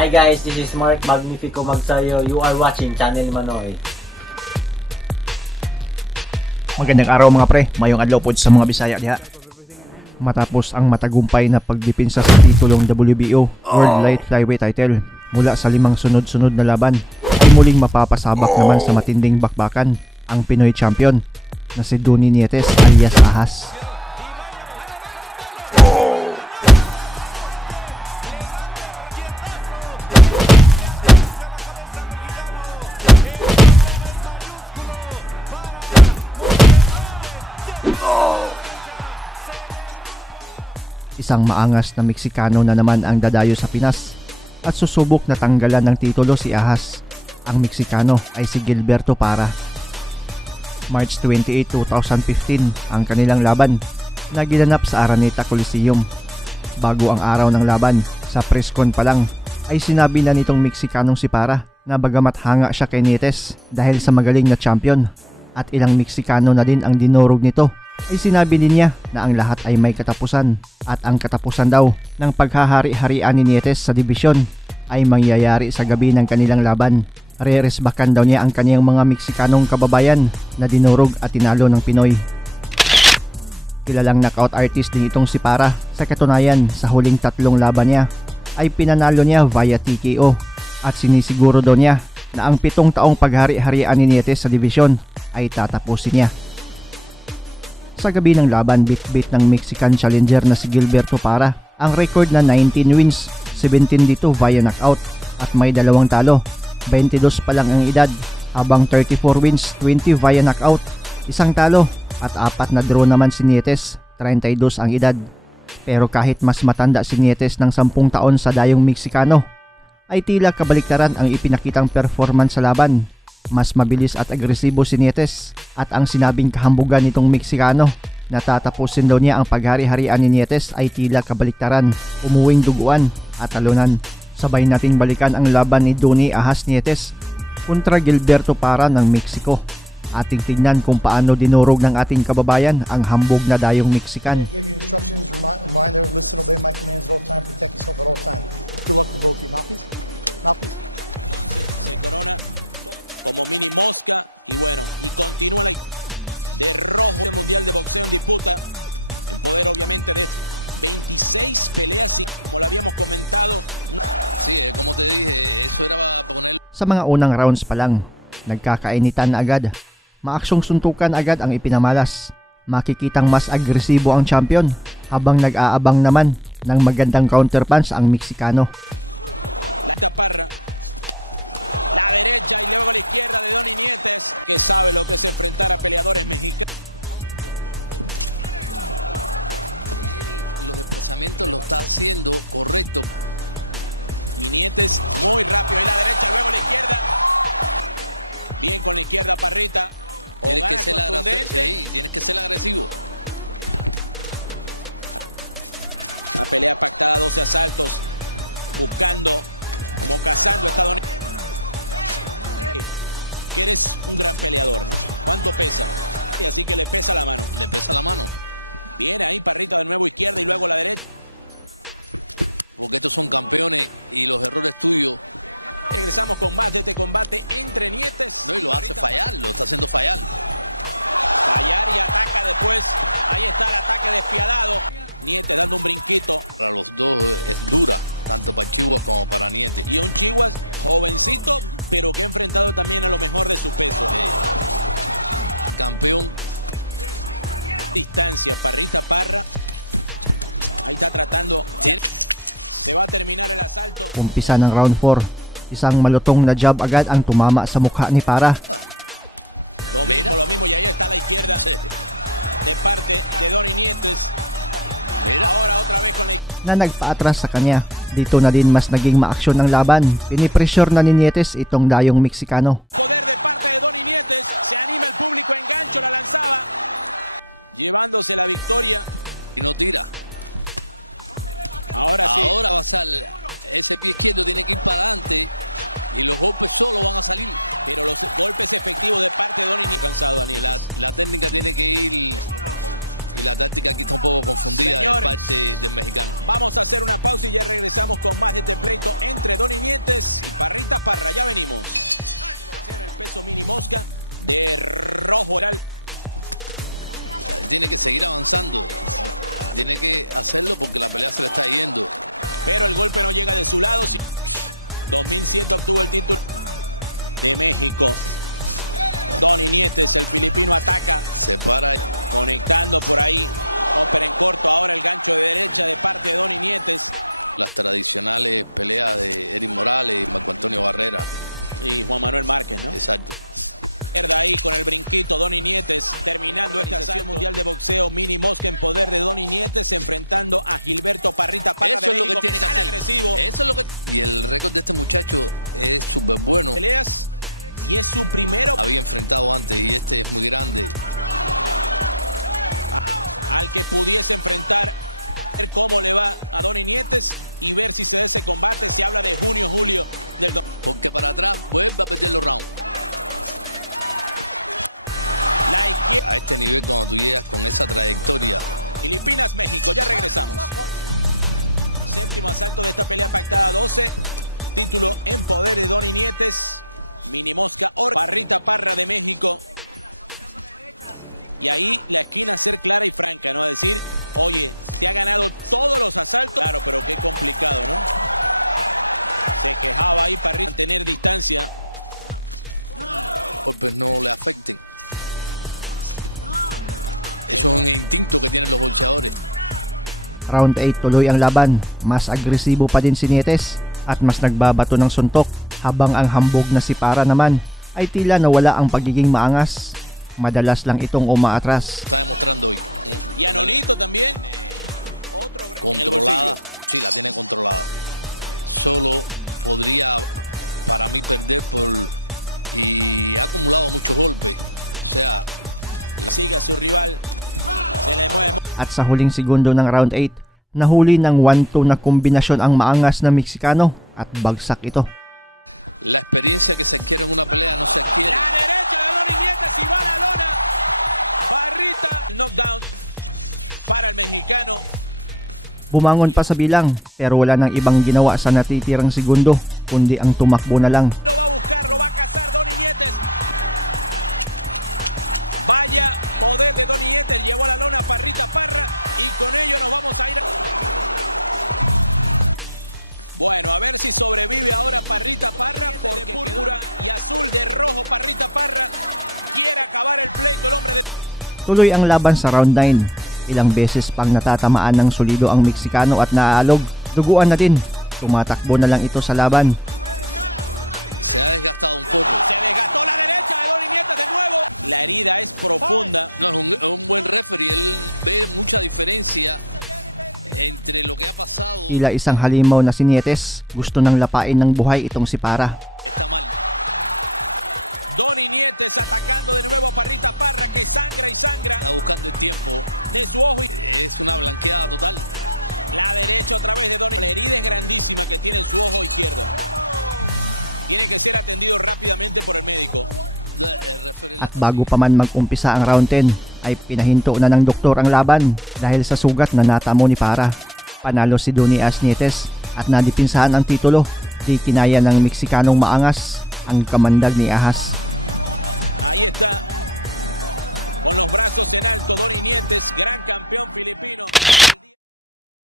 Hi guys, this is Mark Magnifico Magsayo. You are watching Channel Manoy. Magandang araw mga pre, mayong adlaw pod sa mga Bisaya diha. Matapos ang matagumpay na pagdepensa sa titulong WBO World Light Flyweight title mula sa 5 sunod-sunod na laban, ay muling mapapasabak naman sa matinding bakbakan ang Pinoy champion na si Donnie Nietes alias Ahas. Isang maangas na Meksikano na naman ang dadayo sa Pinas at susubok na tanggalan ng titulo si Ahas. Ang Meksikano ay si Gilberto Parra. March 28, 2015 ang kanilang laban na ginanap sa Araneta Coliseum. Bago ang araw ng laban, sa press con pa lang ay sinabi na nitong Meksikanong si Parra na bagamat hanga siya kay Nietes dahil sa magaling na champion at ilang Meksikano na din ang dinurog nito, ay sinabi din niya na ang lahat ay may katapusan at ang katapusan daw ng paghahari-harian ni Nietes sa dibisyon ay mangyayari sa gabi ng kanilang laban. Reresbakan daw niya ang kaniyang mga Meksikanong kababayan na dinurog at tinalo ng Pinoy. Kilalang knockout artist din itong si Parra. Sa katunayan, sa huling 3 laban niya ay pinanalo niya via TKO at sinisiguro daw niya na ang 7 taong paghari-harian ni Nietes sa dibisyon ay tatapusin niya. Sa gabi ng laban, bit-bit ng Mexican challenger na si Gilberto Parra ang record na 19 wins, 17 dito via knockout at may 2 talo. 22 pa lang ang edad, habang 34 wins, 20 via knockout, 1 talo at 4 na draw naman si Nietes, 32 ang edad. Pero kahit mas matanda si Nietes ng 10 taon sa dayong Meksikano, ay tila kabaliktaran ang ipinakitang performance sa laban. Mas mabilis at agresibo si Nietes at ang sinabing kahambugan nitong Meksikano na tatapusin daw niya ang paghari-harian ni Nietes ay tila kabaliktaran, umuwing duguan at talunan. Sabay nating balikan ang laban ni Donnie Ahas Nietes kontra Gilberto Parra ng Mexico. Ating tignan kung paano dinurog ng ating kababayan ang hambog na dayong Meksikan. Sa mga unang rounds pa lang, nagkakainitan na agad. Maaksyong suntukan agad ang ipinamalas. Makikitang mas agresibo ang champion habang nag-aabang naman ng magandang counterpunch ang Meksikano. Umpisa ng round 4, isang malutong na jab agad ang tumama sa mukha ni Parra. Na nagpaatras sa kanya. Dito na din mas naging maaksyon ng laban. Pinipressure na ni Nietes itong dayong Meksikano. Round 8 tuloy ang laban, mas agresibo pa din si Nietes at mas nagbabato ng suntok habang ang hambog na si Para naman ay tila nawala ang pagiging maangas. Madalas lang itong umaatras. At sa huling segundo ng round 8, nahuli ng 1-2 na kombinasyon ang maangas na Meksikano at bagsak ito. Bumangon pa sa bilang pero wala nang ibang ginawa sa natitirang segundo kundi ang tumakbo na lang. Tuloy ang laban sa round 9. Ilang beses pang natatamaan ng solido ang Meksikano at naaalog. Duguan na din. Tumatakbo na lang ito sa laban. Tila isang halimaw na si Nietes. Gusto nang lapain ng buhay itong si Para. At bago pa man mag-umpisa ang round 10 ay pinahinto na ng doktor ang laban dahil sa sugat na natamo ni Para. Panalo si Donias Nietes at nadipinsahan ang titulo. Di kinaya ng Meksikanong maangas ang kamandag ni Ahas.